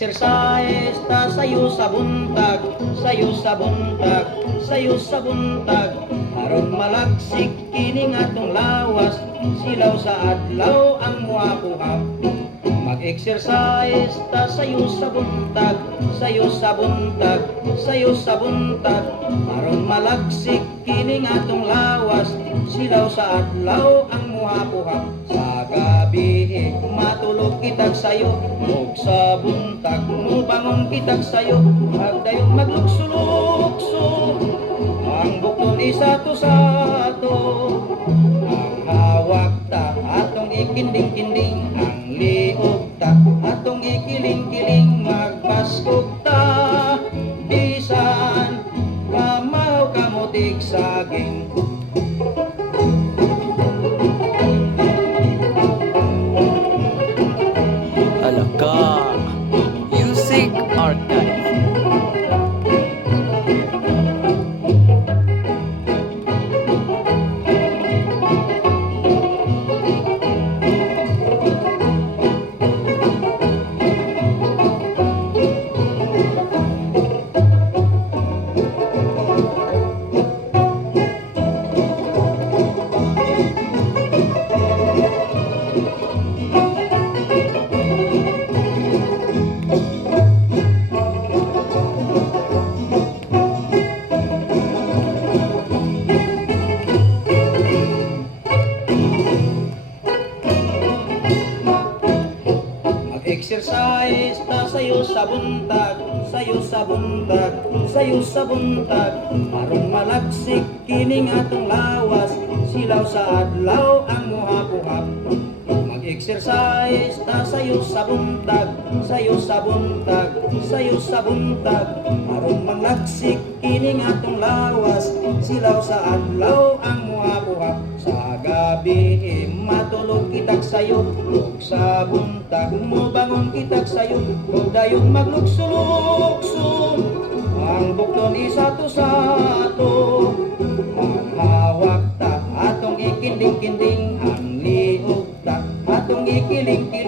Mag-exercise ta sayo sa buntag, sayo sa buntag, sayo sa buntag, aron malaksik kining atong lawas, silaw sa adlaw ang muakuha. Mag-exercise ta sayo sa buntag, sayo sa buntag, sayo sa buntag, aron malaksik kining atong lawas, silaw sa adlaw ang muhapuha. Sa gabi matulog kitag sayo, ug sa buntag mubangon kitag sayo, magdayong maglukso-lukso, ang bukton isa to sa ato, ang hawak ta atong ikinding-kinding, ang liog ta atong ikiling-kiling, magpaskog ta bisan kamaw kamutik saging. Alaka Music Archive. Exercise ta sayo sa buntag, sayo sa buntag, sayo sa buntag, aron malaksik kining atong lawas, silaw sa adlaw ang muhapuhap. Mag-exercise ta sayo sa buntag, sayo sa buntag, sayo sa buntag, aron malaksik kining atong lawas, silaw sa adlaw ang muhapuhap. Sa gabi matulog kitag sayo, ug sa buntag mubangon kitag sayo, ug dayon maglukso-lukso, ang bukton isa to sa ato, ang hawak ta atong ikinding-kinding, ang liog ta atong ikiling-kiling.